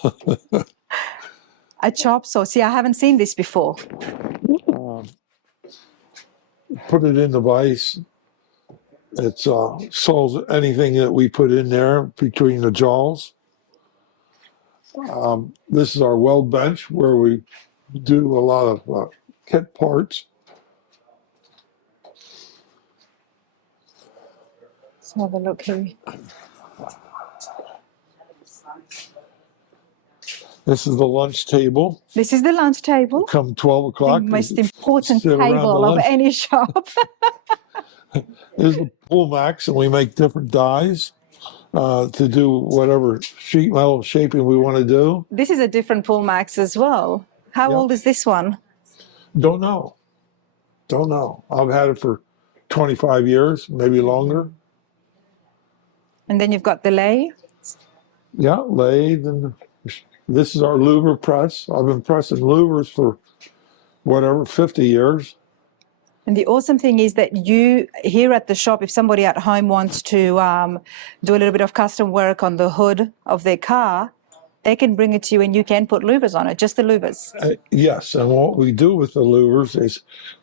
A chop saw. See, I haven't seen this before. Put it in the vise. It saws anything that we put in there between the jaws. This is our weld bench where we do a lot of kit parts. Let's have a look here. This is the lunch table. This is the lunch table. Come 12 o'clock. The most important sit around table the of lunch. any shop. This is the pull max, and we make different dies to do whatever sheet metal shaping we want to do. This is a different pull max as well. How Yep. old is this one? Don't know. Don't know. I've had it for 25 years, maybe longer. And then you've got the lay. Yeah, lathe. And this is our louver press. I've been pressing louvers for whatever, 50 years. And the awesome thing is that you, here at the shop, if somebody at home wants to do a little bit of custom work on the hood of their car, they can bring it to you and you can put louvers on it, just the louvers. Yes, and what we do with the louvers is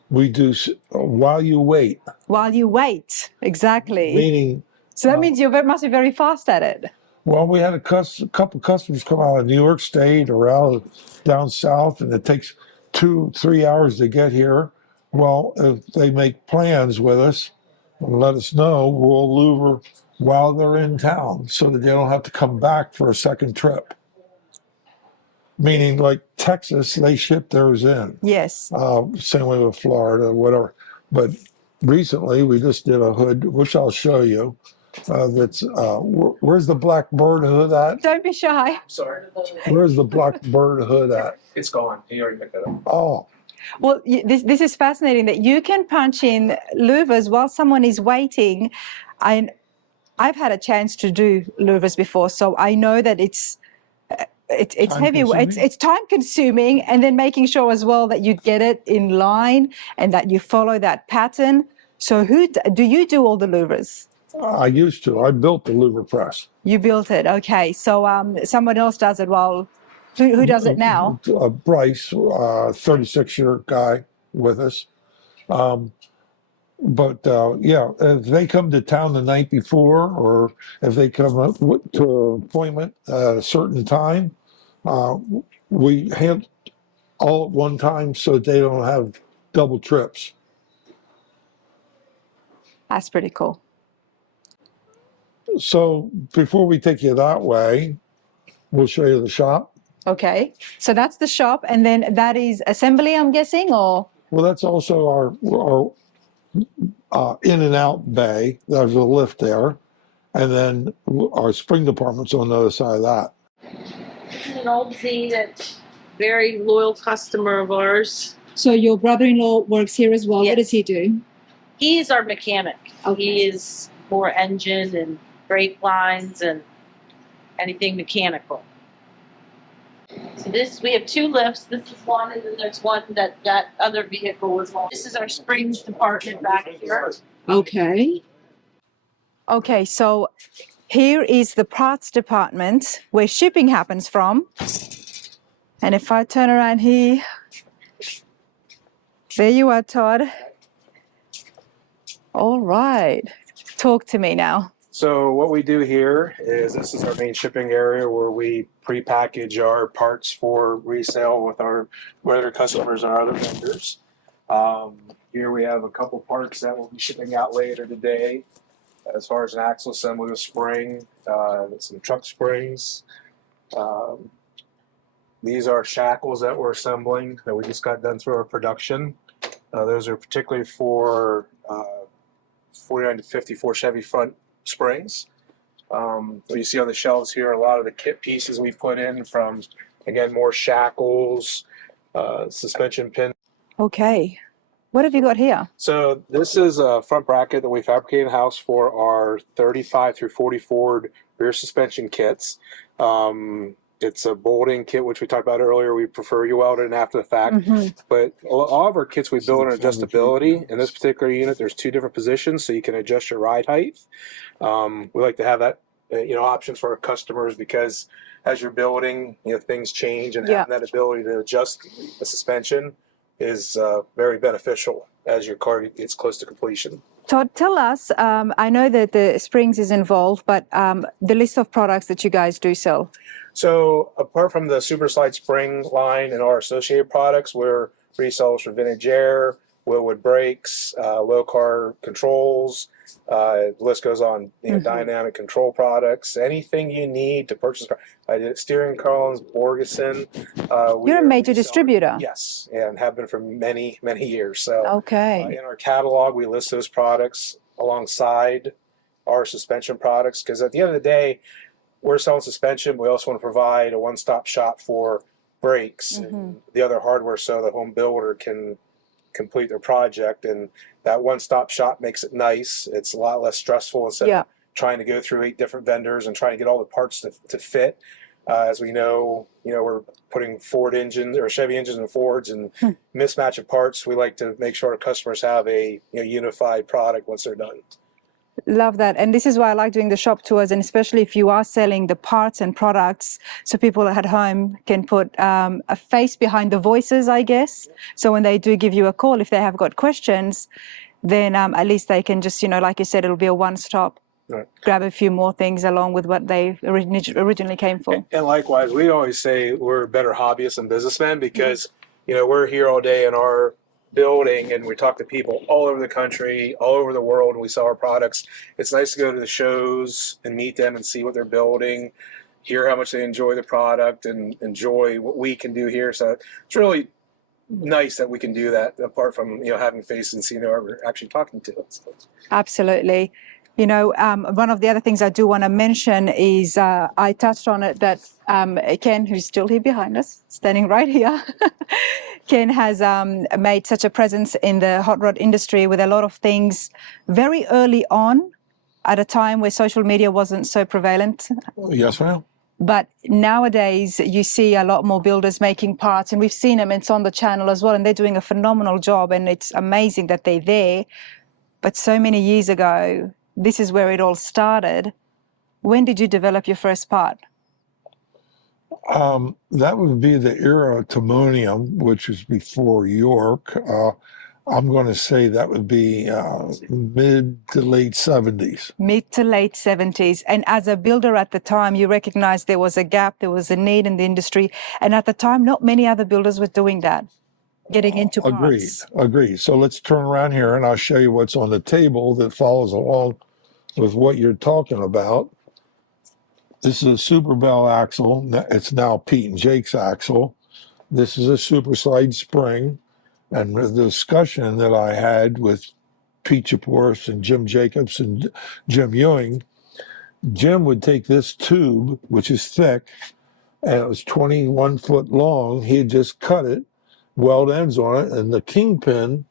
we do while you wait. While you wait, exactly. Meaning, So that means you must be very fast at it. well, we had a couple customers come out of New York State or out down south, and it takes 2-3 hours to get here. Well, if they make plans with us and let us know, we'll louver while they're in town so that they don't have to come back for a second trip. Meaning, like Texas, they ship theirs in. Yes. Same way with Florida, whatever. But recently, we just did a hood, which I'll show you. That's where's the black bird hood at? Don't be shy. Sorry. Where's the black bird hood at? It's gone. He already picked it up. Oh, Well, this is fascinating that you can punch in louvers while someone is waiting. I've had a chance to do louvers before, so I know that it's Time heavy. consuming? It's time consuming, and then making sure as well that you get it in line and that you follow that pattern. So do you do all the louvers? I used to. I built the louver press. You built it, okay. So someone else does it. Well, who does it now? Bryce, 36-year guy with us. But yeah, if they come to town the night before, or if they come up to an appointment at a certain time, we have all at one time so they don't have double trips. That's pretty cool. So before we take you that way, we'll show you the shop. Okay, so that's the shop, and then that is assembly, I'm guessing, or? Well, that's also our in and out bay. There's a lift there. And then our spring department's on the other side of that. This is an old Z that's very loyal customer of ours. So your brother-in-law works here as well. Yes. What does he do? He's our mechanic. Okay. He is more engine and brake lines and anything mechanical. So we have 2 lifts. This is one, and then there's one that other vehicle was on. This is our springs department back here. Okay. Okay, so here is the parts department where shipping happens from. And if I turn around here, there you are, Todd. All right. Talk to me now. So what we do here is this is our main shipping area where we pre-package our parts for resale with our other customers and our other vendors. Here we have a couple parts that we'll be shipping out later today. As far as an axle assembly with spring, some truck springs. These are shackles that we're assembling that we just got done through our production. Those are particularly for 49 to 54 Chevy front springs. What you see on the shelves here, a lot of the kit pieces we put in from, again, more shackles, suspension pin. Okay. What have you got here? So this is a front bracket that we fabricate in-house for our 35 through 40 Ford rear suspension kits. It's a bolting kit, which we talked about earlier. We prefer you welded and after the fact. Mm-hmm. But all of our kits we build in adjustability. In this particular unit, there's 2 different positions, so you can adjust your ride height. We like to have that, options for our customers because as you're building, things change, and having that ability to adjust the suspension is very beneficial as your car gets close to completion. Todd, tell us, I know that the springs is involved, but the list of products that you guys do sell. So apart from the Super Slide Spring line and our associated products, we're resellers for Vintage Air, Willwood brakes, low car controls. The list goes on. Dynamic control products, anything you need to purchase. I did steering columns, Borgeson. You're a major distributor. Yes, and have been for many, many years. So okay. In our catalog, we list those products alongside our suspension products because at the end of the day, we're selling suspension. We also want to provide a one-stop shop for brakes and the other hardware so the home builder can complete their project. And that one-stop shop makes it nice. It's a lot less stressful instead of trying to go through 8 different vendors and trying to get all the parts to fit. As we know, we're putting Ford engines or Chevy engines in Fords and mismatch of parts. We like to make sure our customers have a unified product once they're done. Love that. And this is why I like doing the shop tours, and especially if you are selling the parts and products, so people at home can put a face behind the voices, I guess. So when they do give you a call, if they have got questions, then at least they can just, like you said, it'll be a one-stop. Right. Grab a few more things along with what they originally came for. And likewise, we always say we're better hobbyists than businessmen because, we're here all day in our building and we talk to people all over the country, all over the world, and we sell our products. It's nice to go to the shows and meet them and see what they're building, hear how much they enjoy the product and enjoy what we can do here. So it's really nice that we can do that apart from, having faces and seeing who we're actually talking to. Absolutely. One of the other things I do want to mention is I touched on it that Ken, who's still here behind us, standing right here, Ken has made such a presence in the hot rod industry with a lot of things very early on at a time where social media wasn't so prevalent. Yes, ma'am. But nowadays, you see a lot more builders making parts, and we've seen them. It's on the channel as well, and they're doing a phenomenal job. And it's amazing that they're there. But so many years ago, this is where it all started. When did you develop your first part? That would be the era of Timonium, which was before York. I'm going to say that would be mid to late 70s. Mid to late 70s. And as a builder at the time, you recognized there was a gap, there was a need in the industry. And at the time, not many other builders were doing that, getting into Agreed. parts. Agreed. So let's turn around here and I'll show you what's on the table that follows along with what you're talking about. This is a Super Bell axle. It's now Pete and Jake's axle. This is a Super Slide spring. And the discussion that I had with Pete Chaporis and Jim Jacobs and Jim Ewing, Jim would take this tube, which is thick, and it was 21 foot long. He'd just cut it, weld ends on it, and the kingpin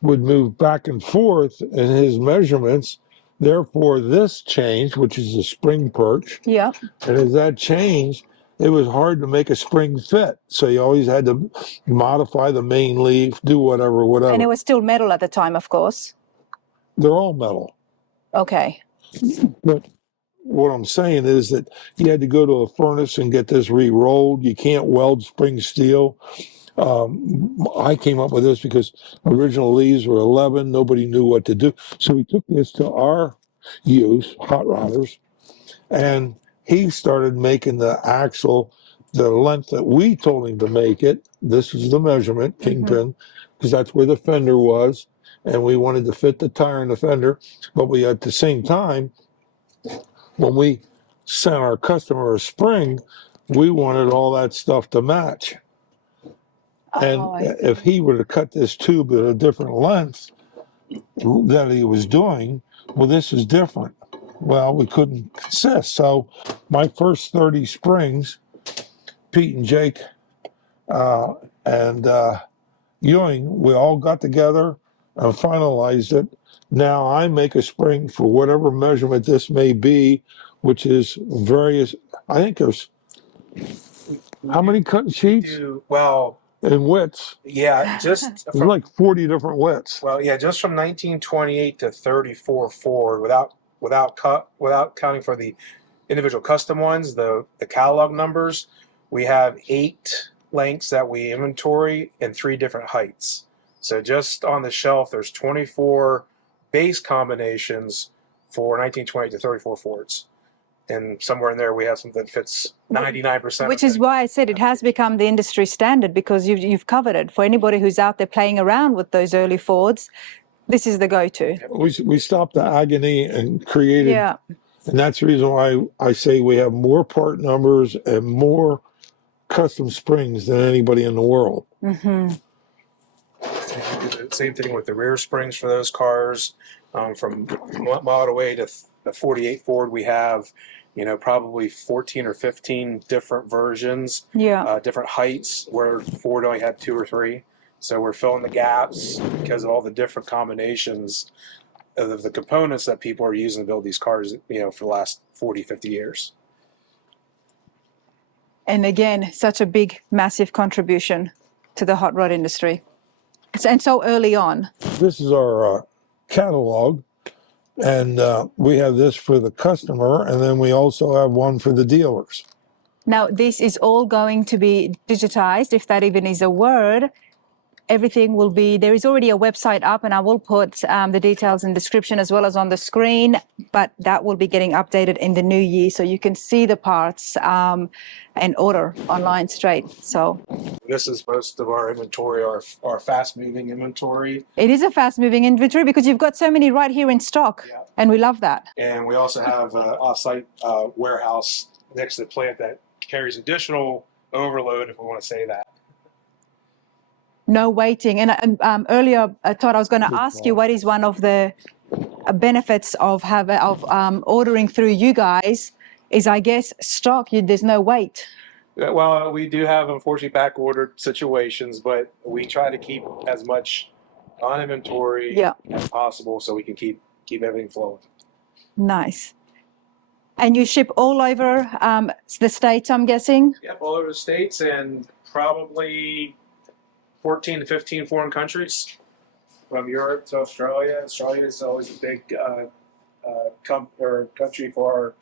would move back and forth in his measurements. Therefore, this changed, which is a spring perch. Yeah. And as that changed, it was hard to make a spring fit. So you always had to modify the main leaf, do whatever. And it was still metal at the time, of course. They're all metal. Okay. But what I'm saying is that you had to go to a furnace and get this re-rolled. You can't weld spring steel. I came up with this because original leaves were 11. Nobody knew what to do. So we took this to our use, hot rodders, and he started making the axle the length that we told him to make it. This is the measurement, kingpin, because that's where the fender was. And we wanted to fit the tire in the fender. But we, at the same time, when we sent our customer a spring, we wanted all that stuff to match. And if he were to cut this tube at a different length that he was doing, well, this is different. Well, we couldn't consist. So my first 30 springs, Pete and Jake and Ewing, we all got together and finalized it. Now I make a spring for whatever measurement this may be, which is various. I think there's how many cutting sheets Well, and widths? yeah, just There's like 40 different widths. well, yeah, just from 1928 to 34 forward, without counting for the individual custom ones, the catalog numbers, we have 8 lengths that we inventory in 3 different heights. So just on the shelf, there's 24 base combinations for 1928 to 34 Fords. And somewhere in there, we have something that fits 99%. Which is why I said it has become the industry standard, because you've covered it. For anybody who's out there playing around with those early Fords, this is the go-to. We stopped the agony and created, Yeah. and that's the reason why I say we have more part numbers and more custom springs than anybody in the world. Mm-hmm. Same thing with the rear springs for those cars. From Model A to the 48 Ford, we have, probably 14 or 15 different versions, Yeah. different heights, where Ford only had 2 or 3. So we're filling the gaps because of all the different combinations of the components that people are using to build these cars, for the last 40, 50 years. And again, such a big, massive contribution to the hot rod industry. And so early on. This is our catalog, and we have this for the customer, and then we also have one for the dealers. Now, this is all going to be digitized, if that even is a word. Everything will be, there is already a website up, and I will put the details in the description as well as on the screen, but that will be getting updated in the new year, so you can see the parts and order online straight. So This is most of our inventory, our fast-moving inventory. it is a fast-moving inventory because you've got so many right here in stock, and we love that. And we also have an off-site warehouse next to the plant that carries additional overload, if we want to say that. No waiting. And earlier, Todd, I was going to ask you, what is one of the benefits of ordering through you guys is, I guess, stock. There's no wait. Well, we do have, unfortunately, back-ordered situations, but we try to keep as much on inventory as possible so we can keep everything flowing. Nice. And you ship all over the States, I'm guessing? Yep, all over the states and probably 14 to 15 foreign countries, from Europe to Australia. Australia is always a big country for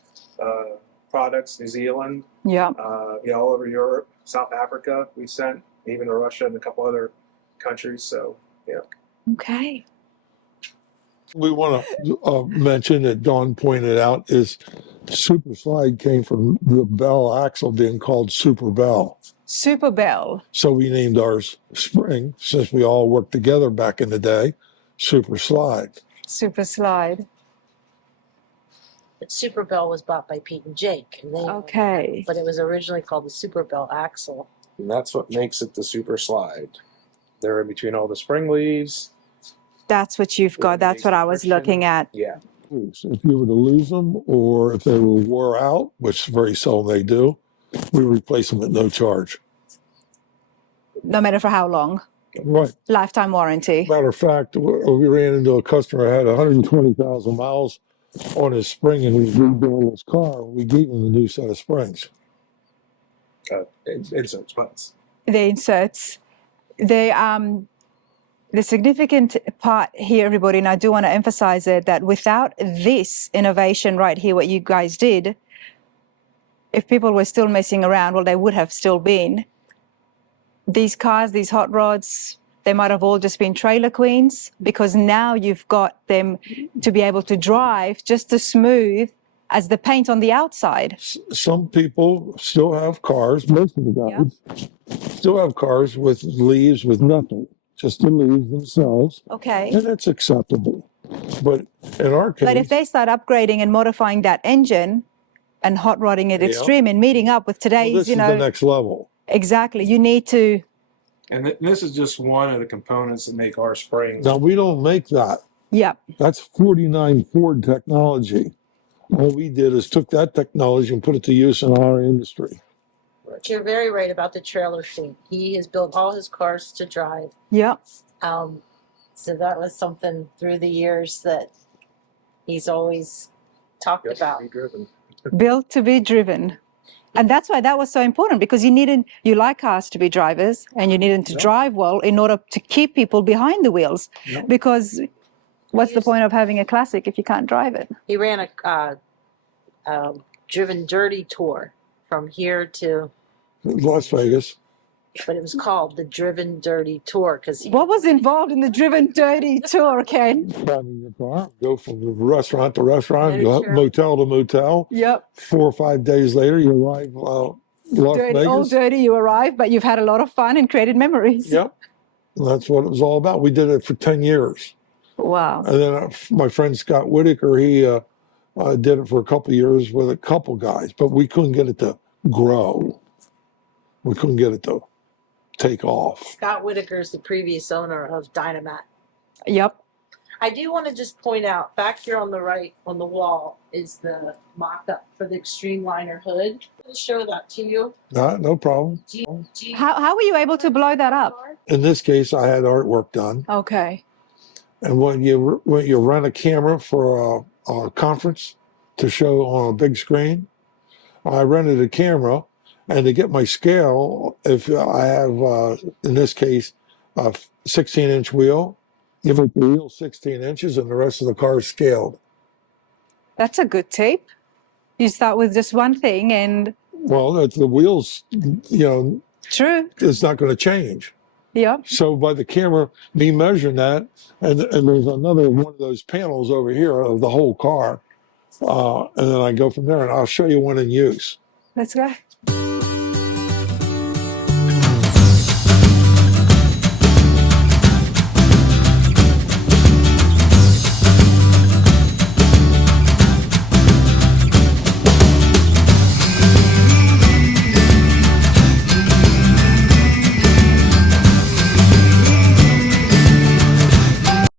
our products. New Zealand, Yeah. all over Europe, South Africa. We sent even to Russia and a couple other countries. So yeah. Okay. We want to mention that Dawn pointed out is Super Slide came from the bell axle being called Super Bell. Super Bell. So we named ours Spring, since we all worked together back in the day, Super Slide. Super Slide. But Super Bell was bought by Pete and Jake. And they Okay. But it was originally called the Super Bell axle. And that's what makes it the Super Slide. They're in between all the spring leaves. That's what you've got. That's what I was looking at. Yeah. If you were to lose them or if they were wore out, which very seldom they do, we replace them at no charge. No matter for how long. Right. Lifetime warranty. Matter of fact, we ran into a customer who had 120,000 miles on his spring and he was rebuilding his car. We gave him a new set of springs. Inserts, buttons. The inserts. The significant part here, everybody, and I do want to emphasize it, that without this innovation right here, what you guys did, if people were still messing around, well, they would have still been. These cars, these hot rods, they might have all just been trailer queens, because now you've got them to be able to drive just as smooth as the paint on the outside. Some people still have cars, most of the guys still have cars with leaves with nothing, just the leaves themselves. Okay. And it's acceptable. But in our case, But if they start upgrading and modifying that engine and hot rodding it extreme and meeting up with today's, this is the next level. Exactly. You need to. And this is just one of the components that make our springs. Now, we don't make that. Yep. That's 49 Ford technology. All we did is took that technology and put it to use in our industry. But you're very right about the trailer thing. He has built all his cars to drive. Yep. So that was something through the years that he's always talked about. Be driven. Built to be driven. And that's why that was so important, because you like cars to be drivers and you needed to drive well in order to keep people behind the wheels. Because what's the point of having a classic if you can't drive it? He ran a driven dirty tour from here to, Las Vegas. but it was called the Driven Dirty Tour because What was involved in the driven dirty tour, Ken? Driving your car, go from restaurant to restaurant, Very true. motel to motel. Yep. 4 or 5 days later, you arrive Las Dirty, Vegas. all dirty, you arrive, but you've had a lot of fun and created memories. Yep. And that's what it was all about. We did it for 10 years. Wow. And then my friend Scott Whitaker, he did it for a couple of years with a couple guys, but we couldn't get it to grow. We couldn't get it to take off. Scott Whitaker's the previous owner of Dynamat. Yep. I do want to just point out, back here on the right on the wall is the mock-up for the Extreme Liner hood. I'll show that to you. No problem. How were you able to blow that up? In this case, I had artwork done. Okay. And when you rent a camera for a conference to show on a big screen, I rented a camera, and to get my scale, if I have, in this case, a 16-inch wheel, you make the wheel 16 inches and the rest of the car is scaled. That's a good tip. You start with just one thing and... Well, the wheels, True. it's not going to change. Yep. So by the camera, me measuring that, and there's another one of those panels over here of the whole car, and then I go from there, and I'll show you one in use. Let's go.